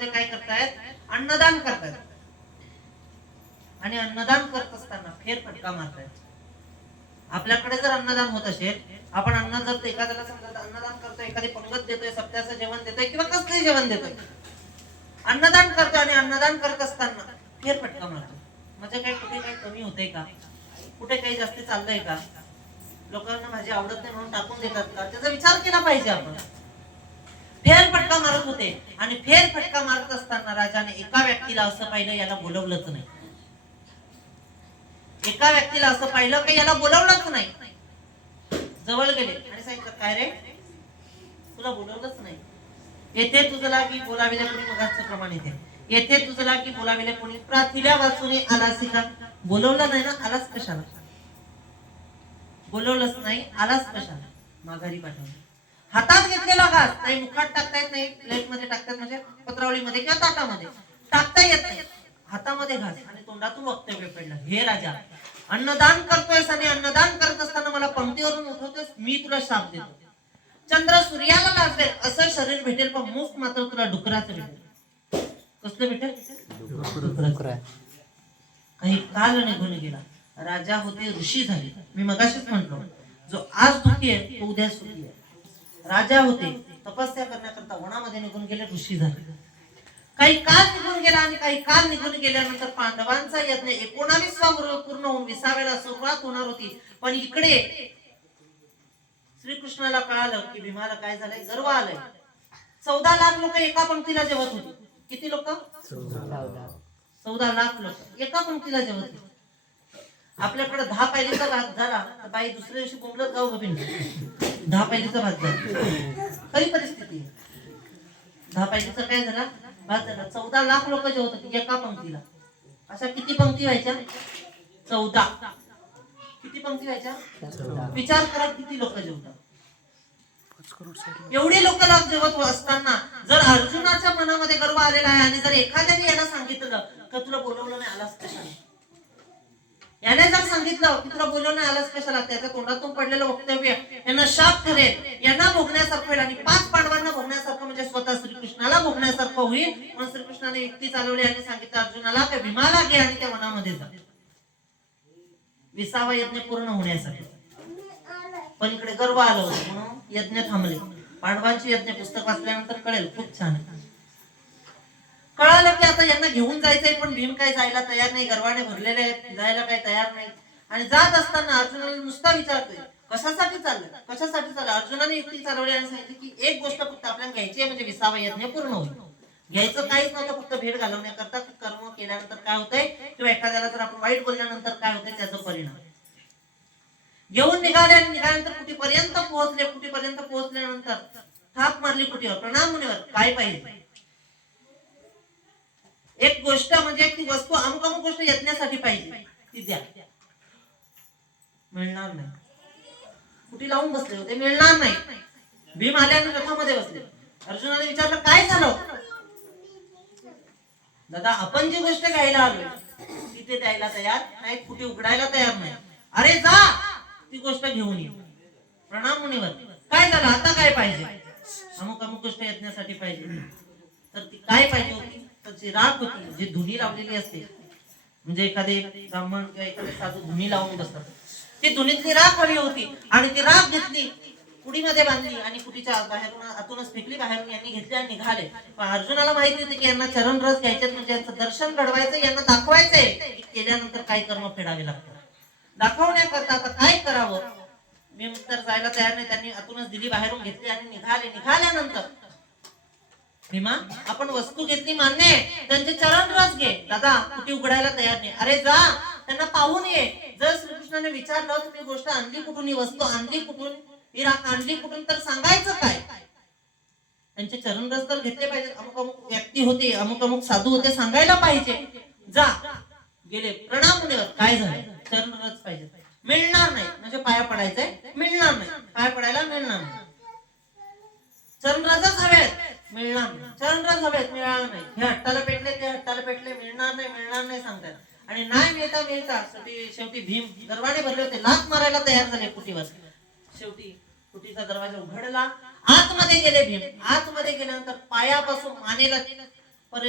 जंगलामध्ये काय करतायत, अन्नदान करतायत. आणि अन्नदान करत असताना फेरफटका मारतायत. आपल्याकडे जर अन्नदान होत असेल, आपण अन्न जर एखाद्याला समजा अन्नदान करतोय, एखादी पंगत देतोय, सप्त्याचं जेवण देतोय किंवा कसलंही जेवण देतोय, अन्नदान करतोय आणि अन्नदान करत असताना फेरफटका मारतो. म्हणजे काय, कुठे काही कमी होतंय का, कुठे काही जास्त चाललंय का, लोकांना भाजी आवडत नाही म्हणून टाकून देतात का, त्याचा विचार केला पाहिजे आपण. फेरफटका मारत होते आणि फेरफटका मारत असताना राजाने एका व्यक्तीला असं पाहिलं, याला बोलवलंच नाही. एका व्यक्तीला असं पाहिलं की याला बोलवलंच नाही. जवळ गेले आणि सांगितलं, काय रे, तुला बोलवलंच नाही. येथे तुझला की बोलाविले कोणी, मगाचं प्रमाण येते, येथे तुझला की बोलाविले कोणी, प्राथिल्या वाचून आलासी का. बोलवलं नाही ना, आलास कशाला. बोलवलंच नाही, आलास कशाला. माघारी पाठवलं. हातात घेतलेला घास नाही मुखात टाकता येत नाही, प्लेट मध्ये टाकतात म्हणजे पत्रावळीमध्ये किंवा ताटामध्ये टाकता येत नाही. हातामध्ये घास आणि तोंडातून वक्तव्य पडलं, हे राजा, अन्नदान करतोयस आणि अन्नदान करत असताना मला पंक्तीवरून उठवतोयस, मी तुला शाप देतो. चंद्र सूर्याला लाजवेल असं शरीर भेटेल, पण मुख मात्र तुला डुकराचं भेटेल. कसलं भेटेल, डुकराचं. काही काल निघून गेला. राजा होते, ऋषी झाले. मी मगाशीच म्हटलो, जो आज दुःखी आहे तो उद्या सुखी आहे. राजा होते, तपस्या करण्याकरता वनामध्ये निघून गेले, ऋषी झाले. काही काळ निघून गेला आणि काही काळ निघून गेल्यानंतर पांडवांचा यज्ञ 19वा पूर्ण होऊन 20व्याला सुरुवात होणार होती. पण इकडे श्रीकृष्णाला कळालं की भीमाला काय झालंय, गर्व आलाय. 14 लाख लोक एका पंक्तीला जेवत होते. किती लोक, 14 लाख लोक एका पंक्तीला जेवत होते. आपल्याकडे 10 पायलीचा भात झाला तर बाई दुसऱ्या दिवशी बोंबलत गाव बघीन, 10 पायलीचा भात झाला. खरी परिस्थिती. 10 पायलीचा काय झाला, भात झाला. 14 लाख लोक जेवत होते एका पंक्तीला. अशा किती पंक्ती व्हायच्या, 14. किती पंक्ती व्हायच्या, विचार करा किती लोक जेवतात. एवढे लोक जेवत असताना जर अर्जुनाच्या मनामध्ये गर्व आलेला आहे आणि जर एखाद्याने याला सांगितलं का तुला बोलवलं नाही आलास कशाला, याने जर सांगितलं की तुला बोलवलं नाही आलास कशाला, त्याच्या तोंडातून पडलेलं वक्तव्य यांना शाप ठरेल, यांना भोगण्यासारखं होईल. आणि 5 पांडवांना भोगण्यासारखं म्हणजे स्वतः श्रीकृष्णाला भोगण्यासारखं होईल. म्हणून श्रीकृष्णाने युक्ती चालवली आणि सांगितलं अर्जुनाला की भीमाला घे आणि त्या वनामध्ये जा, 20वा यज्ञ पूर्ण होण्यासाठी. पण इकडे गर्व आलं होतं म्हणून यज्ञ थांबले. पांडवांची यज्ञ पुस्तक वाचल्यानंतर कळेल, खूप छान कळालं की आता यांना घेऊन जायचंय, पण भीम काही जायला तयार नाही, गर्वाने भरलेले आहेत, जायला काही तयार नाही. आणि जात असताना अर्जुनाला नुसता विचारतोय, कशासाठी चाललं, कशासाठी चाललं. अर्जुनाने युक्ती चालवली आणि सांगितलं की एक गोष्ट फक्त आपल्याला घ्यायची आहे, म्हणजे 20वा यज्ञ पूर्ण होईल. घ्यायचं काहीच नव्हतं, फक्त भेट घालवण्याकरता. कर्म केल्यानंतर काय होतंय किंवा एखाद्याला जर आपण वाईट बोलल्यानंतर काय होतंय त्याचा परिणाम. घेऊन निघाले आणि निघाल्यानंतर कुठेपर्यंत पोहोचले. कुठेपर्यंत पोहोचल्यानंतर थाप मारली कुठेवर, प्रणाम मुनीवर, काय पाहिजे. एक गोष्ट म्हणजे ती वस्तू अमुक अमुक गोष्ट यज्ञासाठी पाहिजे, ती द्या. मिळणार नाही. कुठे लावून बसले होते, मिळणार नाही. भीम आले आणि रथामध्ये बसले. अर्जुनाने विचारलं काय झालं. दादा आपण जी गोष्ट घ्यायला आलोय तिथे द्यायला तयार नाही, कुठे उघडायला तयार नाही. अरे जा ती गोष्ट घेऊन ये. प्रणाम मुनीवर, काय झालं, आता काय पाहिजे. अमुक अमुक गोष्ट यज्ञासाठी पाहिजे. तर ती काय पाहिजे होती, तर जी राख होती, जी धुनी लावलेली असते, म्हणजे एखादे ब्राह्मण किंवा एखादे साधू धुनी लावून बसतात, ती धुनीतली राख हवी होती. आणि ती राख घेतली, कुडीमध्ये बांधली आणि कुटीच्या बाहेरून आतूनच फेकली. बाहेरून यांनी घेतली आणि निघाले. पण अर्जुनाला माहिती होते की यांना चरण रस घ्यायचे, म्हणजे यांचं दर्शन घडवायचं, यांना दाखवायचंय केल्यानंतर काय कर्म फेडावे लागतात. दाखवण्याकरता आता काय करावं. मी तर जायला तयार नाही. त्यांनी आतूनच दिली, बाहेरून घेतली आणि निघाले. निघाल्यानंतर भीमा आपण वस्तू घेतली मान्य आहे, त्यांचे चरण रस घे. दादा कुठे उघडायला तयार नाही. अरे जा त्यांना पाहून ये. जर श्रीकृष्णाने विचारलं तुम्ही गोष्ट आणली कुठून, ही वस्तू आणली कुठून, ही राख आणली कुठून, तर सांगायचं काय. त्यांचे चरण रस तर घेतले पाहिजे. अमुक अमुक व्यक्ती होते, अमुक अमुक साधू होते, सांगायला पाहिजे. जा गेले. प्रणाम मुनीवर, काय झालं, चरण रस पाहिजे. मिळणार नाही, म्हणजे पाया पडायचंय, मिळणार नाही. पाया पडायला मिळणार नाही. चरण रसच हवेत, मिळणार नाही. चरण रस हवेत, मिळणार नाही. हे हट्टाला पेटले, ते हट्टाला पेटले, मिळणार नाही, मिळणार नाही सांगतात. आणि नाही मिळता मिळता शेवटी भीम गर्वाने भरले होते, लाथ मारायला तयार झाले कुटीवर. शेवटी कुटीचा दरवाजा उघडला, आतमध्ये गेले भीम. आतमध्ये गेल्यानंतर पायापासून मानेला पर्यंत